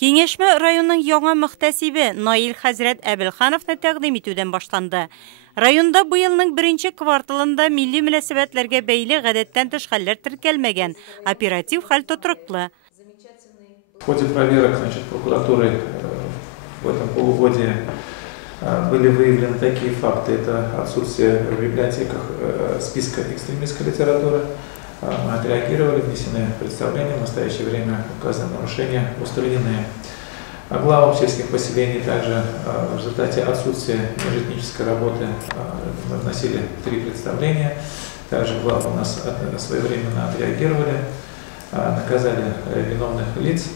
Кеңешме районның яңа мөхтәсибе Наил Хәзрәт Әбелхановны тәкъдим итүдән башланды. Районда быелның беренче кварталында милли мөнәсәбәтләргә бәйле гадәттән тыш хәлләр теркәлмәгән, оператив хәл тотрыклы. В ходе проверок прокуратуры в этом полугодии были выявлены такие факты. Это отсутствие в библиотеках списка экстремистской литературы. Мы отреагировали, внесены представления, в настоящее время указаны нарушения устранены. Главам сельских поселений также в результате отсутствия межэтнической работы мы вносили 3 представления. Также главы у нас своевременно отреагировали, наказали виновных лиц.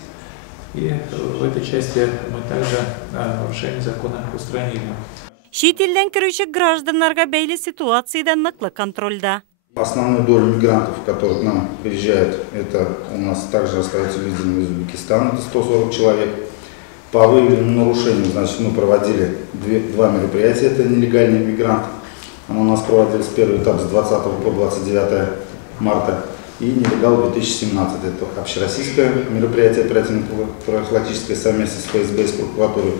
И в этой части мы также нарушение закона устранили. Чит илдән кирүче гражданнарга бәйле ситуациядә ныклы контрольда. Основную долю мигрантов, которые к нам приезжают, это у нас также остаются люди из Узбекистана, это 140 человек. По выявленным нарушениям, значит, мы проводили 2 мероприятия, это нелегальный мигрант. Оно у нас проводилось первый этап с 20 по 29 марта. И нелегал 2017. Это общероссийское мероприятие оперативно-профилактическое совместно с ФСБ и с прокуратурой.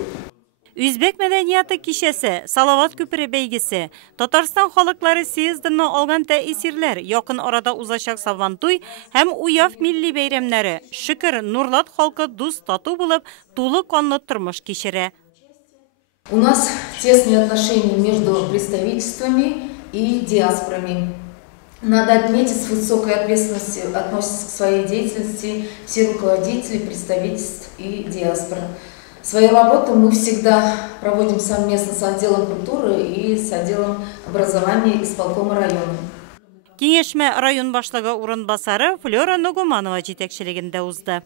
Үзбек мәдәнияты кичәсе, Салават күпере бәйгесе, Татарстан халыклары съездының алган тәэсирләр, якын арада узачак Сабантуй һәм Уяв милли бәйрәмнәре, шөкер, Нурлат халкы дус тату булып, тулы канлы тормыш кичерә. У нас тесные отношения между представительствами и диаспорами. Надо отметить, с высокой ответственностью относятся к своей деятельности все руководители представительств и диаспоры. Свою работу мы всегда проводим совместно с отделом культуры и с отделом образования исполкома района. Кеңешме район башлыгы урынбасары Флора Нугуманова җитәкчелегендә узды.